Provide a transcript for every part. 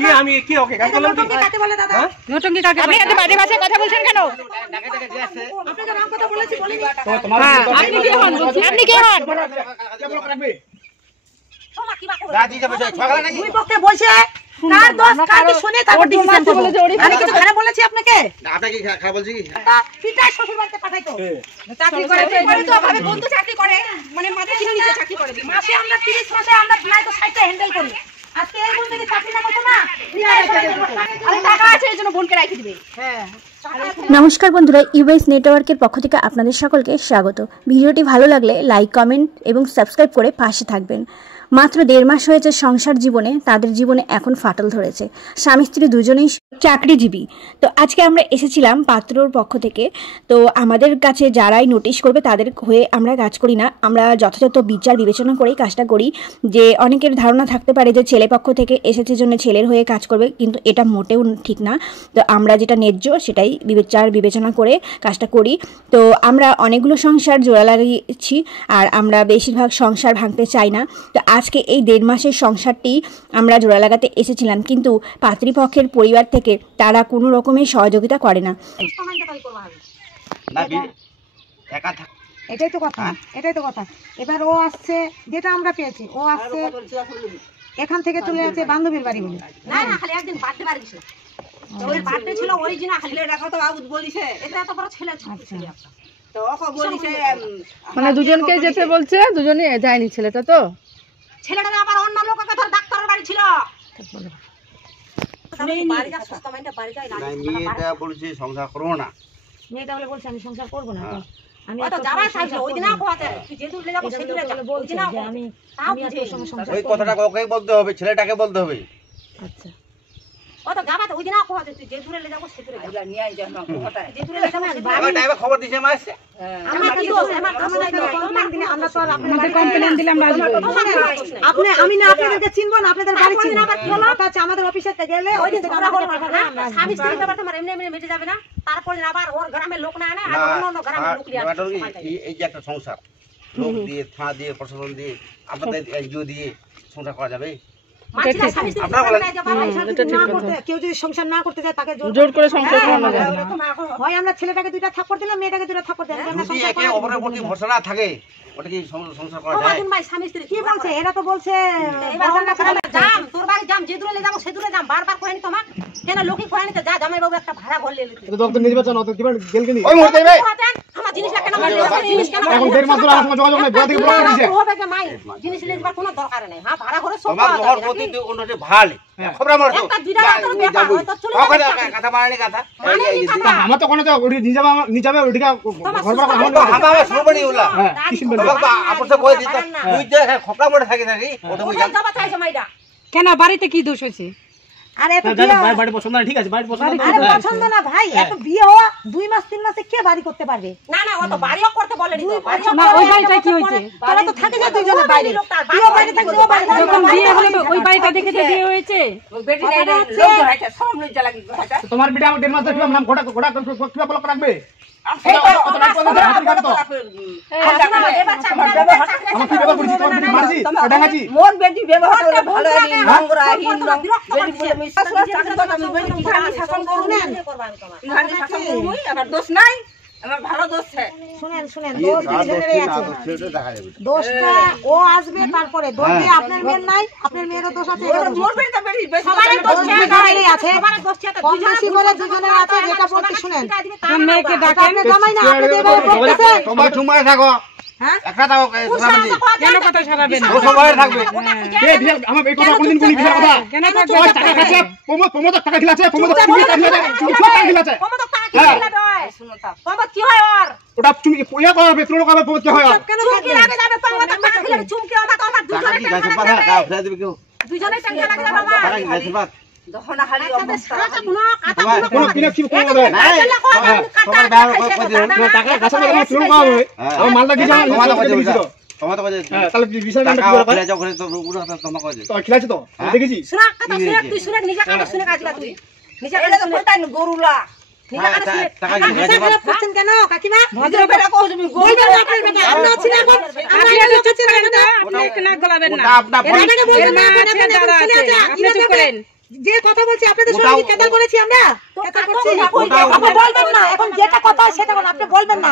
দিয়ে আমি কি ওকে কাজ করলাম কি কাকে বলে দাদা নটঙ্গি কাকে আপনি এত বাজে ভাষায় কথা বলছেন কেন আপনাকে নাম কথা বলেছি বলিনি তো তোমার আপনি কে হন আপনি কে হন তোমা কি বাকো রাজি যাবে ছগলা নাকি দুই পক্ষে বসে কার দোষ কাকে শুনে তারপর ডিসিশন করব আমি কিছু খারাপ বলেছি আপনাকে আপনাকে কি খারাপ বলছি কি পিটাই শ্বশুর বাড়িতে পাঠাই তো চাকরি করে তো ভাবে বন্ধু চাকরি করে মানে মাঝে কিনে নিচে চাকরি করে মাসে আমরা 30 মাসে আমরা প্রায় তো 60টা হ্যান্ডেল করি আজকে এই বলতে কি চাকরি না করতে না আরে টাকা আছে এজন্য বোনকে রাখি দিবে হ্যাঁ নমস্কার বন্ধুরা ইউএস নেটওয়ার্কের পক্ষ থেকে আপনাদের সকলকে স্বাগত। ভিডিওটি ভালো লাগলে লাইক কমেন্ট এবং সাবস্ক্রাইব করে পাশে থাকবেন। মাত্র 1.5 মাস হয়েছে সংসার জীবনে, তাদের জীবনে এখন ফাটল ধরেছে। স্বামী স্ত্রী দুজনেই চাকরিজীবী। তো আজকে আমরা এসেছিলাম পাত্রর পক্ষ থেকে। তো আমাদের কাছে যারাই নোটিশ করবে তাদের হয়ে আমরা কাজ করি না, আমরা যথাযথ বিচার বিবেচনা করেই কাজটা করি। যে অনেকের ধারণা থাকতে পারে যে ছেলে পক্ষ থেকে এসেছে জন্য ছেলের হয়ে কাজ করবে, কিন্তু এটা মোটেও ঠিক না। তো আমরা যেটা ন্যায্য সেটাই বিচার বিবেচনা করে কাজটা করি। তো আমরা অনেকগুলো সংসার জোড়া লাগিয়েছি আর আমরা বেশিরভাগ সংসার ভাঙতে চাই না। তো আজকে এই 1.5 মাসের সংসারটি আমরা জোড়া লাগাতে এসেছিলাম, কিন্তু পাত্রীপক্ষের পরিবার থেকে তারা কোনো রকমের সহযোগিতা করে না। এটাই তো কথা এবার ও আসছে, যেটা আমরা পেয়েছি ও আসছে এখান থেকে চলে যাচ্ছে বান্ধবীর বাড়ি বলে। না না খালি একদিন বার্থডে বাড়ি গেছিল, ওই বার্থডে ছিল অরিজিনাল খালি দেখো তো বাবু বলিছে এটা এত বড় ছেলে তো ওকে বলিছে মানে দুজনকে যেতে বলছে, দুজনই যায়নি ছেলেটা। তো ছেলেটা আবার অন্য লোকের কথা ডাক্তারের বাড়ি ছিল। বাড়ি যা সুস্থ মাইন্ডে বাড়ি যায় না, মেয়েটা বলছে সংসার করব না, মেয়েটা বলে বলছে আমি সংসার করব না। আমি তো যারা চাইছে ওই দিনও কোয়াতে তুই যে দূর যাব সেই দূরে যাব ওই দিনও আমি এত সংসার ওই কথাটা ওকেই বলতে হবে, ছেলেটাকে বলতে হবে। আচ্ছা ও তো গাবাতে ওই দিনও কোয়াতে তুই যে দূরে যাব সেই দূরে যাব নিয়ে আই যাব কথা যে দূরে যাব আমার টাইমে খবর দিছে মাসে আমরা কি আমার কমপ্লেইন দিলে আমরা তো আপনাদের কমপ্লেইন দিলে আমরা আপনি আমি না আপনাদেরকে চিনব না, আপনাদের বাড়ি চিনব না। কথা আছে আমাদের অফিসে গেলে ওই দিন আমরা বলবো না স্বামী স্ত্রী ব্যাপার তোমার এমনি এমনি মিটে যাবে না, তারপর আবার ওর গ্রামের লোক না না আর অন্য গ্রামের লোক নিয়ে আসবে। এই যে একটা সংসার লোক দিয়ে থানা দিয়ে প্রশাসন দিয়ে আপনাদের এনজিও দিয়ে সংসার করা যাবে? কেউ যদি সংসার না করতে চায় তাকে জোর করে সংসার করানো যাবে না। হয় আমরা ছেলেটাকে 2টা থাপ্পড় দিলাম, মেয়েটাকে 2টা থাপ্পড় দিলাম, যদি একে অপরের প্রতি ভরসা না থাকে ওটা কি সংসার করা যায়? ভাই স্বামী স্ত্রী কি বলছে এরা তো বলছে জাম তোর বাড়ি জাম যে দূরে যাবো সে দূরে যাম, বারবার কইনি তোমার কেন লোকে কইনি তো যা জামাই বাবু একটা ভাড়া ঘর নিয়ে তো তো নির্বাচন অত কিবা গেল কি ওই মুহূর্তে ভাই আমার জিনিস কেন মারলে জিনিস কেন এখন 1.5 মাস ধরে আমার যোগাযোগ নাই, গোয়া থেকে ব্লক করে দিয়েছে হবে কে মাই জিনিস নিবার কোনো দরকার নাই। হ্যাঁ ভাড়া ঘরে সব তোমার ঘর প্রতি ওনতে ভাল খবর আমার তো একটা দুইটা তোর ব্যাপার হয় তো চলে কথা বাড়ানি কথা আমার তো কোনো ওড়ি নিয়ে যাবে ওড়িকা ঘর ভাড়া আমার আমার শুনবনি ওলা কি শুনবেন আপন তো কই দিত তুই যে খপড়া মরে থাকি থাকি ওটা বুঝা যাবা চাইছে মাইডা কেন বাড়িতে কি দোষ হয়েছে? আরে এত বিয়ে বাড়ি পছন্দ না, ঠিক আছে বাড়ি পছন্দ না, আরে পছন্দ না ভাই, এত বিয়ে হওয়া 2 মাস 3 মাসে কে বাড়ি করতে পারবে? না না ও তো বাড়িও করতে বলেনি তো বাড়িও না ওই বাড়িটা কি হয়েছে? তোরা তো থাকে যা দুইজনে বাইরে বিয়ে বাইরে থাকে ও বাইরে যখন বিয়ে হলো তো ওই বাড়িটা দেখে তো বিয়ে হয়েছে। ওই বেটি নাই লোক ধরাইছে সব লই যা লাগি কথা তোমার বেটা আমার 1.5 মাস ধরে নাম ঘোড়া ঘোড়া কিবা ব্লক রাখবে মোর বেটি ব্যবহার ভালো দোষ নাই, আমার ভালো দোষ শুনেন শুনেন দোষটা ও আসবে তারপরে দোষ দিয়ে আপনার মেয়ের নাই, আপনার মেয়েরও দোষ আছে, সবারই আছে, কম বেশি করে দুজনের আছে। যেটা বলতে শুনেন মেয়েকে ডাকেন জামাই না আপনি যেভাবে বলতেছেন তোমার সময় থাকো হ্যাঁ একটা দাও কেন কথা সারাবেন? ও সময় থাকবে কে বিশাল আমার এই কথা কোনদিন কোন বিশাল কথা কেন টাকা খাচ্ছে প্রমোদ টাকা খিলাছে প্রমোদ টাকা খিলাছে প্রমোদ টাকা খিলাবে শুনো তা প্রমোদ কি হয় আর ওটা তুমি ইয়া করবে প্রমোদ করবে প্রমোদ কি হয় আর কেন চুমকি লাগে যাবে প্রমোদ টাকা খিলাবে চুমকি আমার দুজনে টাকা পাঠা কাও ফেলে দিবে কেউ দুজনে টাকা লাগে যাবে আমার টাকা গেছে বাদ দহনা হালি অবস্থা কোনো কথা কোনো কিনা কি কোনো দেয় সবার দাও কই টাকা গাছে না শুরু করবে আমার মালটা কি জানো মালটা কই দিছিল তোমাদের কাছে হ্যাঁ তাহলে বিশাল নাম কি করে যাও করে তো উড়া তোমাকে কই তো খিলাছে তো দেখেছি শুনা কথা শুনে তুই শুনে নিজে কাজ শুনে কাজ কর তুই নিজে কাজ শুনে তাই গরুলা নিজে কাজ শুনে টাকা গেছে বলছেন কেন কাকিমা ভদ্র বেটা কও তুমি গরু আপনার বেটা আমরা আছি না এখন আমরা এটা হচ্ছে না এটা আপনি নাক গলাবেন না, ওটা আপনি এটাকে বলবেন না, আপনি চুপ করেন। যে কথা বলছি আপনাদের সঙ্গে কি কেতাল করেছি আমরা? কেতাল করছি? আপনি বলবেন না, এখন যেটা কথা সেটা কোন আপনি বলবেন না।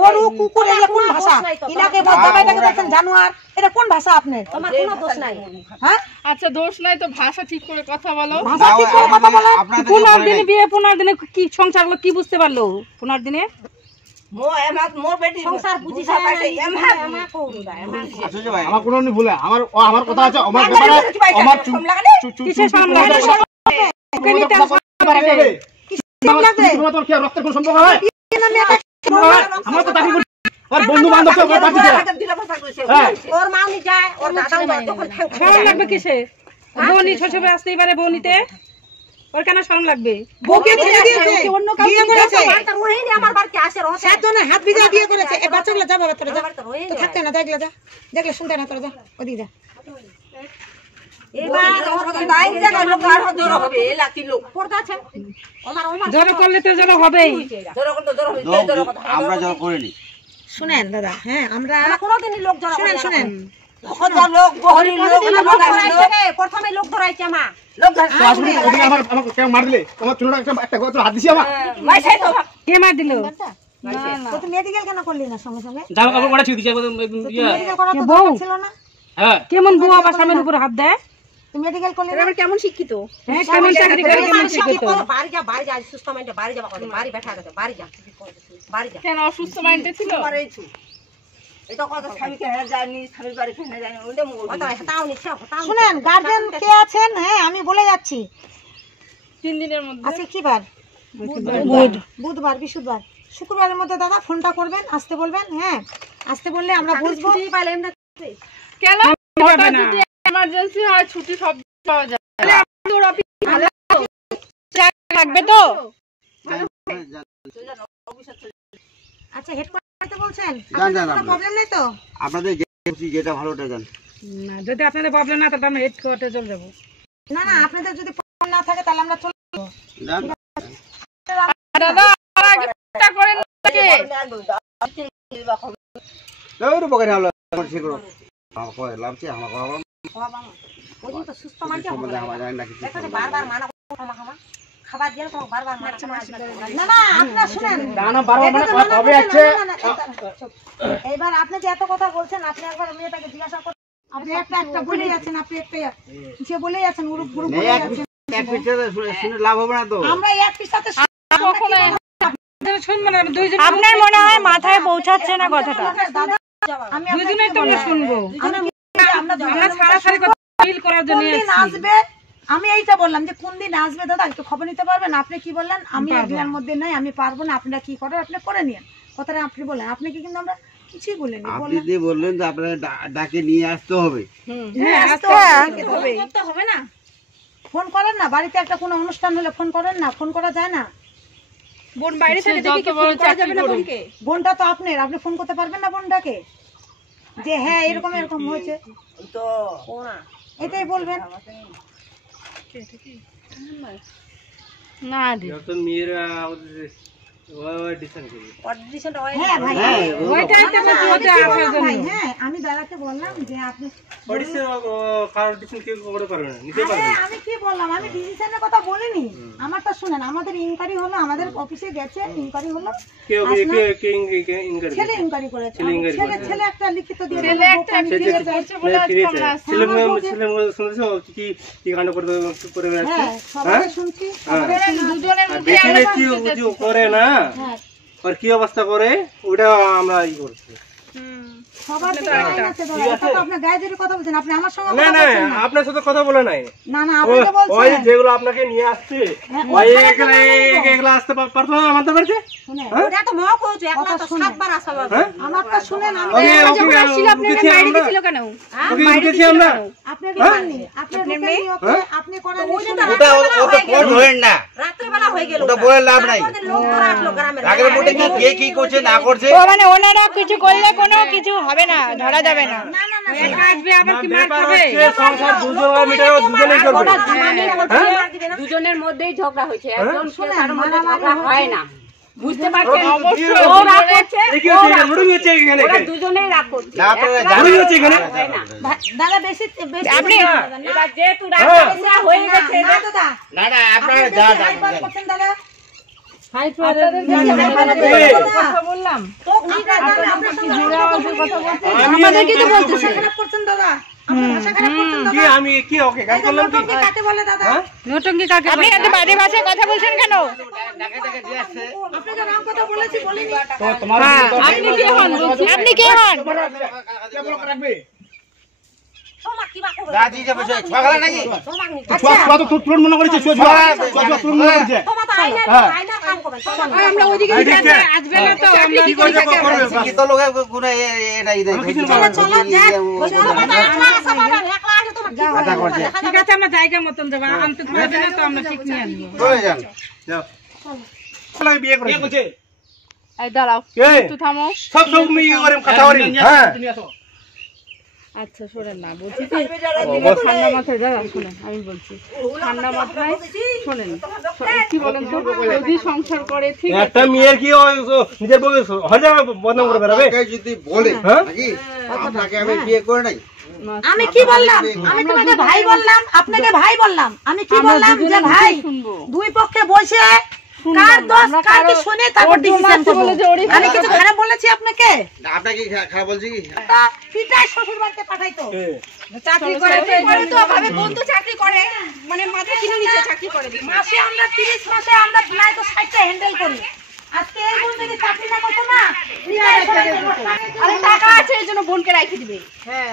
গরু কুকুর এগুলো কোন ভাষা? ইনাকে জামাইটাকে বলছেন জানোয়ার, এটা কোন ভাষা আপনার? তোমার কোনো দোষ নাই। হ্যাঁ আচ্ছা দোষ নাই তো ভাষা ঠিক করে কথা বলো। ভাষা ঠিক করে কথা বলো। 15 দিনে বিয়ে, 15 দিনে কি সংসার হলো কি বুঝতে পারলো? 15 দিনে মোর বেটি সংসার বুঝিছে এমা কৌরুদা এমা আচ্ছা ভাই আমার কোনো ভুল নাই আমার কথা আছে আমার ব্যাপারে আমার কিসে সামলা সব লাগবে। তোমার কি রক্তের কোনো সম্পর্ক হয় আমার তো তাকে আর বন্ধু বান্ধব কে বাদ দিছে ওর মাউনি যায় ওর দাদাও যায় তখন শরম লাগবে কিসে? বউনি শ্বশুরে আসতেই পারে বউনিতে, ওর কেন শরম লাগবে? বউকে ছেড়ে দিয়েছে, অন্য কাউকে বিয়ে করেছে। তার ওইনি আমার বাড়িতে আসে রহস্য সাতজনে হাত ভিজা বিয়ে করেছে। এই বাচ্চাগুলো যা বাবা তোরা যা, তো থাকতে না, দেখলে যা, দেখলে শুনতে না, তোরা যা ওদিকে যা। এবার ওর দাই জায়গা লোক আর জোর হবে লাতি লোক পড়তা আছে আমার জড়ো করলে তো জড়ো হবেই। জোর করতে জোর হবে জোর কথা আমরা যা করিনি শুনেন দাদা, হ্যাঁ আমরা কোনদিনই লোক জোর শুনেন শুনেন কত লোক বহরি লোক প্রথমে লোক ধরাইছে মা লোক ধরাইছে আসলে ওদিকে আমার কেন মার দিলে তোমার চুলটা একটা কথা হাত দিছি আমার ভাই সেই তো কে মার দিল? তো তুই মেডিকেল কেন করলি না সঙ্গে সঙ্গে? জামা কাপড় পরে ছিড়ে দিছে মেডিকেল করা তো বউ? দরকার ছিল না? হ্যাঁ কেমন বউ আবার স্বামীর উপর হাত দেয়? তুই মেডিকেল করলি না? কেমন শিক্ষিত হ্যাঁ কেমন চাকরি করে কেমন শিক্ষিত? বাড়ি যা সুস্থ মাইন্ডে বাড়ি যাবা করে বাড়ি বেঠা গেছে বাড়ি যা কেন অসুস্থ মাইন্ডে ছিল? করেছি এটা কথা স্বামীকে হেরে যায়নি স্বামীর বাড়ি ফেলে যায়নি ওইটা মুখ তাও নিচ্ছে শুনেন গার্জেন কে আছেন? হ্যাঁ আমি বলে যাচ্ছি। 3 দিনের মধ্যে আজকে কি বার? বুধবার বৃহস্পতিবার শুক্রবারের মধ্যে দাদা ফোনটা করবেন, আসতে বলবেন। হ্যাঁ আসতে বললে আমরা বুঝবো। কেন হঠাৎ যদি এমার্জেন্সি হয় ছুটি সব পাওয়া যায়। তোর অফিস ভালো লাগবে তো? আচ্ছা হেডকোয়ার্টারে বলছেন? জান জান কোনো প্রবলেম নেই তো? আপনাদের যেটা ভালোটা জান না যদি আপনাদের প্রবলেম না তাহলে আমরা হেডকোয়ার্টারে চলে যাবো। না না আপনাদের যদি প্রবলেম না থাকে তাহলে আমরা চলে জান দাদা আগে চেষ্টা করেন নাকি? ওই পকেটে হলো আমার ঠিক করো আমার কই লাভছে আমার কথা ওই তো সুস্থ মাইন্ডে সম্বন্ধে আমার জানি না কিছু এখানে বারবার মানা খাবার দিয়ে তো বারবার মানা না না আপনারা শুনেন না বারবার মানে কবে আছে এবার আপনি যে এত কথা বলছেন আপনি একবার মেয়েটাকে জিজ্ঞাসা করুন। আপনি একটা বলে যাচ্ছেন, আপনি একটা সে বলে যাচ্ছেন গ্রুপ গ্রুপ বলে যাচ্ছেন। এক পিছে শুনে লাভ হবে না তো আমরা এক পিছাতে কখনো শুনবো না দুইজন, আপনার মনে হয় মাথায় পৌঁছাচ্ছে না কথাটা? দাদা আমি দুইজনেই তো আমরা শুনবো। আমরা সারাসারি কথা ফিল করার জন্য কোন দিন আসবে? আমি এইটা বললাম যে কোন দিন আসবে দাদা একটু খবর নিতে পারবেন? আপনি কি বললেন? আমি এগুলোর মধ্যে নাই, আমি পারবো না, আপনারা কি করেন আপনি করে নিন। কথাটা আপনি বলেন, আপনাকে কিন্তু আমরা কিছুই বলিনি। আপনি যে বললেন যে আপনারা ডাকে নিয়ে আসতে হবে হ্যাঁ আসতে হবে না? ফোন করেন না, বাড়িতে একটা কোনো অনুষ্ঠান হলে ফোন করেন না, ফোন করা যায় না? বোন বাইরে থেকে যত বড় চাকরি করুক বোনটা তো আপনার, আপনি ফোন করতে পারবেন না বোনটাকে যে হ্যাঁ এরকম এরকম হয়েছে? তো এটাই বলবেন। না দি অডিশনটা হয় হ্যাঁ ভাই ওইটাই তো বলতে আসার জন্য। ভাই হ্যাঁ আমি দাদাকে বললাম যে আপনি আরে, আমি কি বললাম? আমি ডিসিশনের কথা বলিনি। আমারটা শুনেন, আমাদের ইনকোয়ারি হলো, আমাদের অফিসে গেছে, ইনকোয়ারি হলো, ছেলে ইনকোয়ারি করেছে, ছেলে একটা লিখিত দিয়ে ছেলে একটা করছে বলে আজকে আমরা আসছি। হ্যাঁ সবাই শুনছি, সবাই দুজনের মধ্যে করে না হ্যাঁ আর কি অবস্থা করে ওটা আমরা ই করছি সবার থেকে আইন আছে দাদা। এটা তো আপনার গায়ে জোরে কথা বলছেন, আপনি আমার সঙ্গে না কথা না বলছেন না। আপনার সাথে কথা বলে নাই না না আপনি তো ওই বলছেন যেগুলো আপনাকে নিয়ে আসছে ওই এগুলো আসতে পারতো না আমাদের বাড়িতে শুনেন ওটা তো মক হচ্ছে একলা তো সাতবার আসা হবে আমারটা শুনেন। আমি উঠেছি আমরা আপনি বলেননি, আপনি রূপের নিয়তে আপনি করেন ওটা ওটা কোড হয় না রাত্রে বেলা হয়ে গেল ওটা বলে লাভ নাই লোক ধরে আসলো গ্রামের আগের মধ্যে কে কি করছে না করছে মানে ওনারা কিছু করলে কোনো কিছু হবে না, ধরা যাবে না। না না না আসবে আবার কি মার খাবে? সংসার দুজন মিটার দুজনেই করবে দুজনের মধ্যেই ঝগড়া হয়েছে একজন শুনেন কারোর মধ্যে মারামারি ঝগড়া হয় না বুঝতে পারছেন অবশ্যই ও রাগ করছে কি হচ্ছে এখানে লড়াই হচ্ছে এখানে ওরা দুজনেই রাগ করছে না তো লড়াই হচ্ছে এখানে দাদা বেশি বেশি আপনি এবার যেহেতু রাগ করেছে হয়ে গেছে না দাদা কথা বললাম আমাদেরকে তো বলতেছে আমি কি ওকে গান করলাম কি নটঙ্গি কাকে আপনি এত বাজে ভাষায় কথা বলছেন কেন? আপনি কে হন? আপনি কে হন? আমরা ওইদিকে আসবে না তো আমরা কি করে ঠিক আছে আমরা জায়গা মতন যাবো আনতে পারবে না তো আমরা ঠিক নিয়ে আসবো বিয়ে করে এই দাঁড়াও একটু থামো। সব ইয়ে করে কথা বলি। হ্যাঁ আচ্ছা শোনেন না, বলছি কি ঠান্ডা মাথায় দাঁড়া শোনেন, আমি বলছি ঠান্ডা মাথায় শোনেন কি বলেন তো, যদি সংসার করে ঠিক আছে একটা মেয়ের কি নিজের বউ হয়ে যাবে বদনাম করে বেড়াবে যদি বলে নাকি আপনাকে আমি বিয়ে করে নাই আমি কি বললাম? আমি তোমাকে ভাই বললাম, আপনাকে ভাই বললাম। আমি কি বললাম যে ভাই দুই পক্ষে বসে কার দোষ কার কি শুনে তারপর ডিসিশন করব। আমি কিছু খারাপ বলেছি আপনাকে? আপনাকে খারাপ বলছি কি? পিটাই শ্বশুর বাড়িতে পাঠাইতো। চাকরি করে তো ভাবে বন্ধু চাকরি করে মানে মাথা কিনে নিচে চাকরি করে দিই। মাসে আমরা 30 মাসে আমরা নাই তো 60টা হ্যান্ডেল করি। আজকে এই বোন যদি চাকরি না করতো না আরে টাকা আছে এর জন্য বোনকে রাখি দিবে। হ্যাঁ